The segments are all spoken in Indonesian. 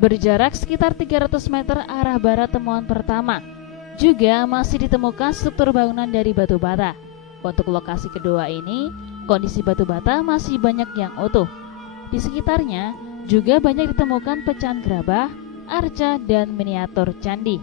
berjarak sekitar 300 meter arah barat temuan pertama. Juga masih ditemukan struktur bangunan dari batu bata. Untuk lokasi kedua ini, kondisi batu bata masih banyak yang utuh. Di sekitarnya juga banyak ditemukan pecahan gerabah, arca, dan miniatur candi.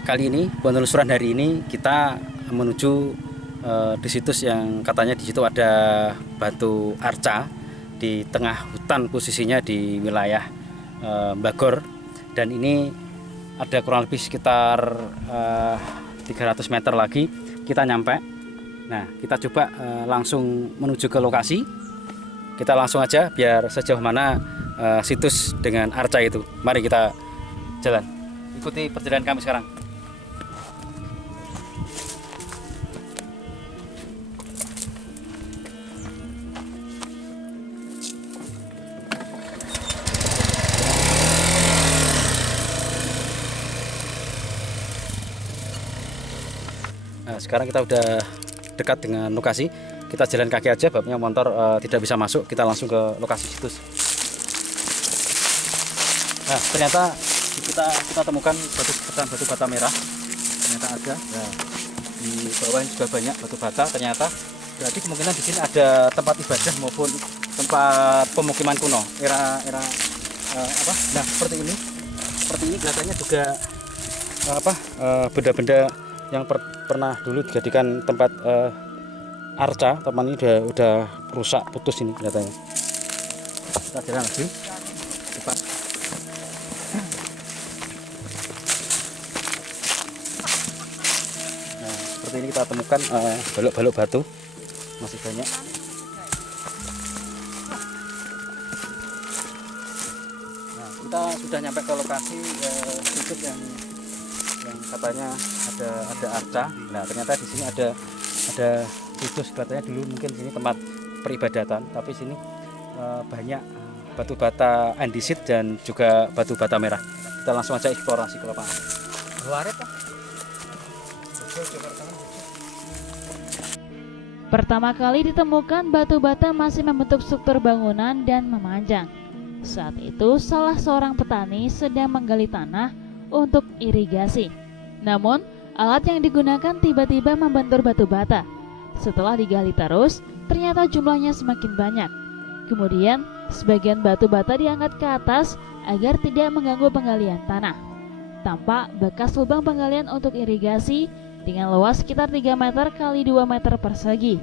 Kali ini penelusuran hari ini kita menuju di situs yang katanya di situ ada batu arca di tengah hutan, posisinya di wilayah Bagor, dan ini ada kurang lebih sekitar 300 meter lagi kita nyampe. Nah, kita coba langsung menuju ke lokasi. Kita langsung aja biar sejauh mana situs dengan arca itu. Mari kita jalan, ikuti perjalanan kami sekarang. Nah, sekarang kita udah dekat dengan lokasi. Kita jalan kaki aja, babnya motor tidak bisa masuk. Kita langsung ke lokasi situs. Nah, ternyata kita temukan batu bata merah. Ternyata ada. Nah, di bawah juga banyak batu bata. Ternyata berarti kemungkinan di sini ada tempat ibadah maupun tempat pemukiman kuno era apa? Nah, seperti ini kelihatannya juga benda-benda yang pernah dulu dijadikan tempat arca, teman ini udah rusak, putus ini kelihatannya. Kita jalan lagi, cepat. Nah, seperti ini kita temukan balok-balok batu masih banyak. Nah, kita sudah nyampe ke lokasi situs yang katanya ada arca. Nah, ternyata di sini ada situs, katanya dulu mungkin sini tempat peribadatan, tapi sini banyak batu bata andesit dan juga batu bata merah. Kita langsung aja eksplorasi ke lapangan. Pertama kali ditemukan batu bata masih membentuk struktur bangunan dan memanjang. Saat itu salah seorang petani sedang menggali tanah untuk irigasi. Namun, alat yang digunakan tiba-tiba membentur batu bata. Setelah digali terus, ternyata jumlahnya semakin banyak. Kemudian, sebagian batu bata diangkat ke atas agar tidak mengganggu penggalian tanah. Tampak bekas lubang penggalian untuk irigasi dengan luas sekitar 3 meter kali 2 meter persegi.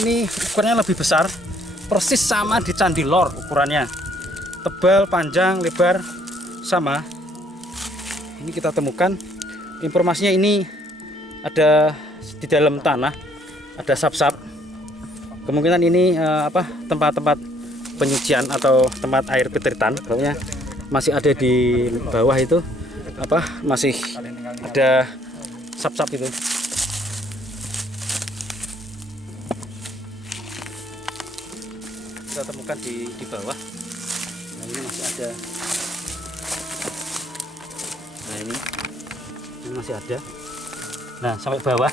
Ini ukurannya lebih besar, persis sama di Candi Lor ukurannya. Tebal, panjang, lebar sama. Ini kita temukan informasinya, ini ada di dalam tanah, ada sap-sap. Kemungkinan ini tempat-tempat penyucian atau tempat air petirtan. Pokoknya masih ada di bawah itu masih ada sap-sap itu. Kita temukan di bawah. Nah, ini masih ada. Nah, ini masih ada. Nah, sampai bawah.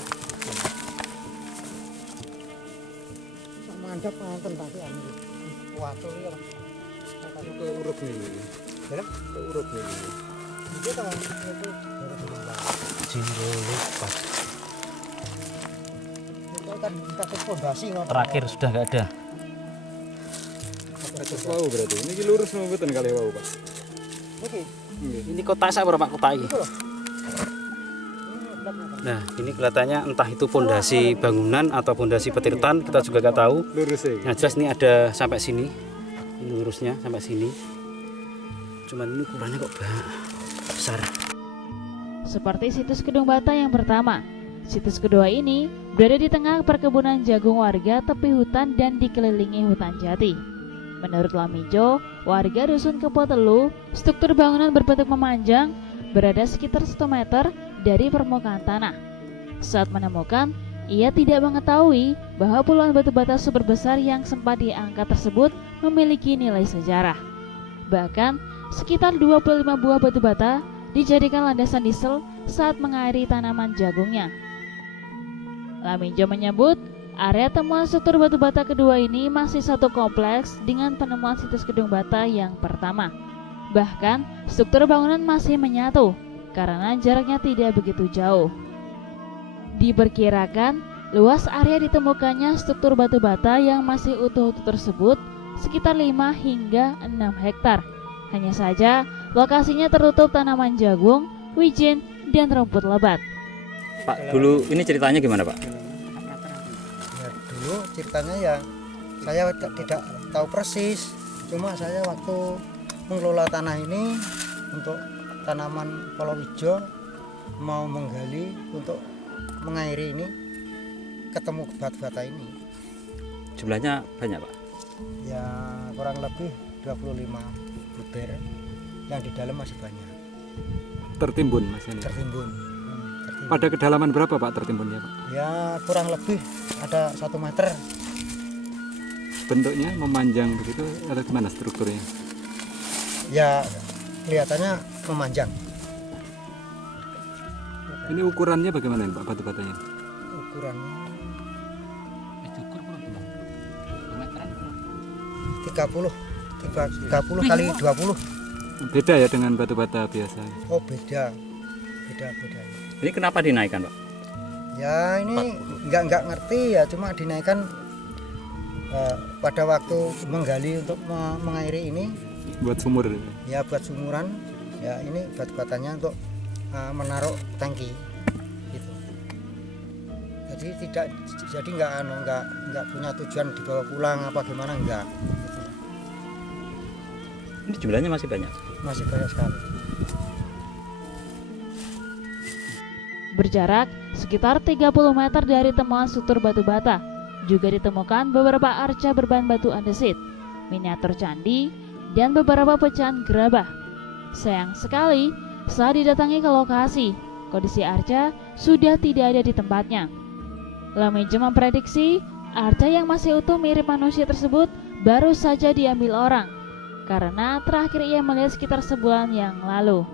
Mantap nonton tapi anu. Waduh ya. Ke urut nih. Ya, ke urut nih. Itu kan itu Jiro lupa. itu kan kasih fondasi ngoten. Terakhir sudah nggak ada. Atas wau berarti. Ini lurus mboten kali wau, Pak. Oke. Ini kota saya berapa kota ini? Nah, ini kelihatannya entah itu pondasi bangunan atau pondasi petirtan, kita juga nggak tahu. Lurus ya. Yang jelas ini ada sampai sini. Ini lurusnya sampai sini. Cuman ini ukurannya kok besar. Seperti situs Kedung Bata yang pertama, Situs kedua ini berada di tengah perkebunan jagung warga tepi hutan dan dikelilingi hutan jati. Menurut Lamijo, warga Dusun Kepotelu, struktur bangunan berbentuk memanjang berada sekitar 1 meter dari permukaan tanah. Saat menemukan, ia tidak mengetahui bahwa puluhan batu bata super besar yang sempat diangkat tersebut memiliki nilai sejarah. Bahkan, sekitar 25 buah batu bata dijadikan landasan diesel saat mengairi tanaman jagungnya. Lamijo menyebut, area temuan struktur batu bata kedua ini masih satu kompleks dengan penemuan situs gedung bata yang pertama. Bahkan, struktur bangunan masih menyatu karena jaraknya tidak begitu jauh. Diperkirakan, luas area ditemukannya struktur batu bata yang masih utuh-utuh tersebut sekitar 5 hingga 6 hektar. Hanya saja, lokasinya tertutup tanaman jagung, wijen, dan rumput lebat. Pak, dulu ini ceritanya gimana, Pak? Ya, dulu ceritanya ya saya tidak tahu persis. Cuma saya waktu mengelola tanah ini untuk tanaman palawija mau menggali untuk mengairi ini, ketemu batu bata ini. Jumlahnya banyak, Pak? Ya kurang lebih 25 butir. Yang di dalam masih banyak. Tertimbun Mas ini. Tertimbun. Pada kedalaman berapa Pak tertimbunnya Pak? Ya kurang lebih ada 1 meter. Bentuknya memanjang begitu atau gimana strukturnya? Ya kelihatannya memanjang. Ini ukurannya bagaimana ini Pak batu batanya? Ukurannya 30 kali 20. Beda ya dengan batu bata biasa. Oh beda. Ini kenapa dinaikkan, Pak? Ya ini nggak ngerti ya, cuma dinaikkan pada waktu menggali untuk mengairi ini. Buat sumur. Ya buat sumuran. Ya ini batu batanya untuk menaruh tangki. Gitu. Jadi nggak punya tujuan dibawa pulang apa gimana enggak. Gitu. Ini jumlahnya masih banyak. Masih banyak sekali. Berjarak sekitar 30 meter dari temuan struktur batu bata, juga ditemukan beberapa arca berbahan batu andesit, miniatur candi, dan beberapa pecahan gerabah. Sayang sekali, saat didatangi ke lokasi, kondisi arca sudah tidak ada di tempatnya. Lamijo memprediksi arca yang masih utuh mirip manusia tersebut baru saja diambil orang, karena terakhir ia melihat sekitar sebulan yang lalu.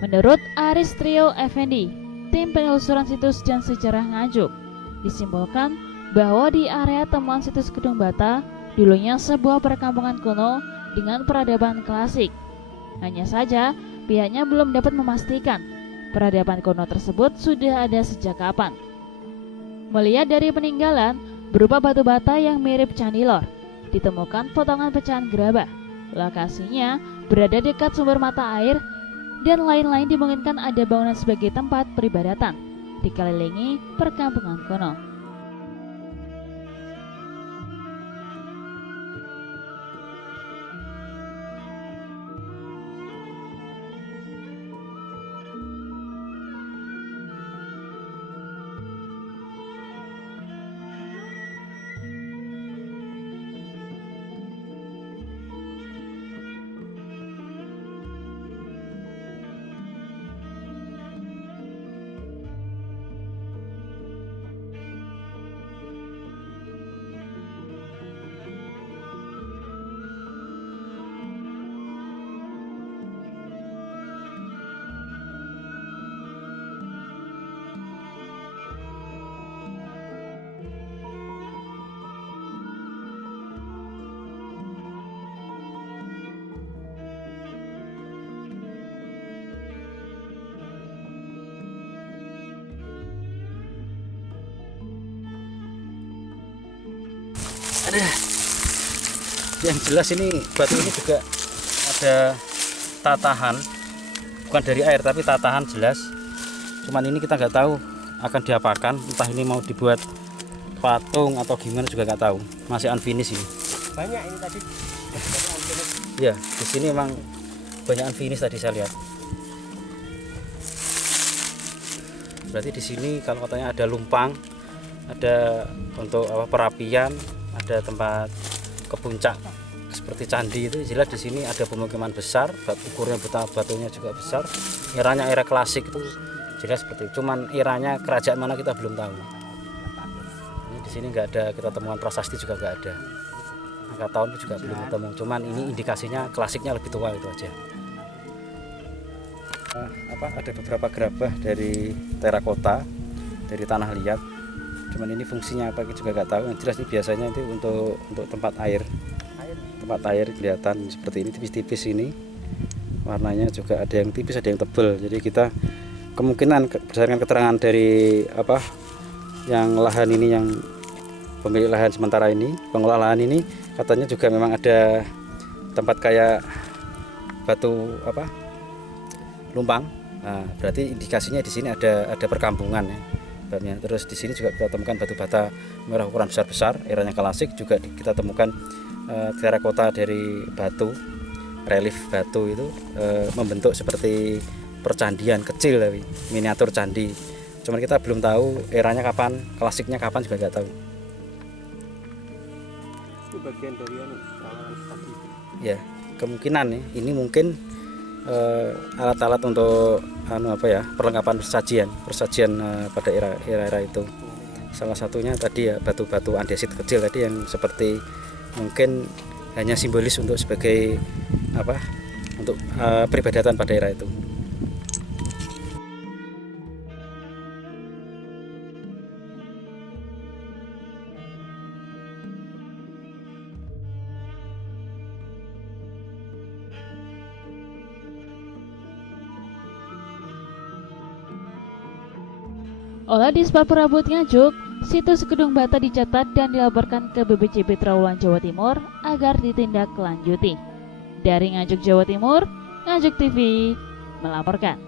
Menurut Aris Trio Effendi, tim penelusuran situs dan sejarah Nganjuk, disimpulkan bahwa di area temuan situs gedung bata dulunya sebuah perkampungan kuno dengan peradaban klasik. Hanya saja, pihaknya belum dapat memastikan peradaban kuno tersebut sudah ada sejak kapan. Melihat dari peninggalan berupa batu bata yang mirip candi lor, ditemukan potongan pecahan gerabah. Lokasinya berada dekat sumber mata air dan lain-lain dimungkinkan ada bangunan sebagai tempat peribadatan, dikelilingi perkampungan kuno. Yang jelas ini batu ini juga ada tatahan, bukan dari air tapi tatahan jelas. Cuman ini kita nggak tahu akan diapakan, entah ini mau dibuat patung atau gimana juga nggak tahu. Masih unfinished ini. Banyak ini tadi. Ya, di sini memang banyak unfinished tadi saya lihat. berarti di sini kalau katanya ada lumpang, ada untuk perapian, ada tempat ke puncak seperti candi, itu jelas di sini ada pemukiman besar, ukurnya batunya juga besar. Eranya era klasik itu jelas seperti itu. Cuman eranya kerajaan mana kita belum tahu. Ini di sini nggak ada, kita temukan prasasti juga nggak ada. Angka tahun juga belum ketemu. Cuman ini indikasinya klasiknya lebih tua itu aja. Ada beberapa gerabah dari terakota, dari tanah liat. Cuman ini fungsinya apa kita juga nggak tahu. Yang jelas ini biasanya itu untuk tempat air. Tempat air kelihatan seperti ini, tipis-tipis ini. Warnanya juga ada yang tipis, ada yang tebal. Jadi kita kemungkinan berdasarkan keterangan dari yang lahan ini, yang pemilik lahan sementara ini, pengelola lahan ini, katanya juga memang ada tempat kayak batu lumpang. Nah, berarti indikasinya di sini ada perkampungan ya. Terus di sini juga kita temukan batu bata merah ukuran besar-besar, eranya klasik. Juga kita temukan terakota dari batu, relief batu itu membentuk seperti percandian kecil, miniatur candi. Cuman kita belum tahu eranya kapan, klasiknya kapan juga nggak tahu. Itu bagian dari Ya, kemungkinan nih ini mungkin alat-alat untuk perlengkapan persajian pada era itu. Salah satunya tadi ya batu-batu andesit kecil tadi yang seperti mungkin hanya simbolis untuk sebagai untuk peribadatan pada era itu. Oleh Dispar Perabot Nganjuk, situs Gedung Bata dicatat dan dilaporkan ke BPJB Trawulan Jawa Timur agar ditindaklanjuti. Dari Nganjuk, Jawa Timur, Nganjuk TV melaporkan.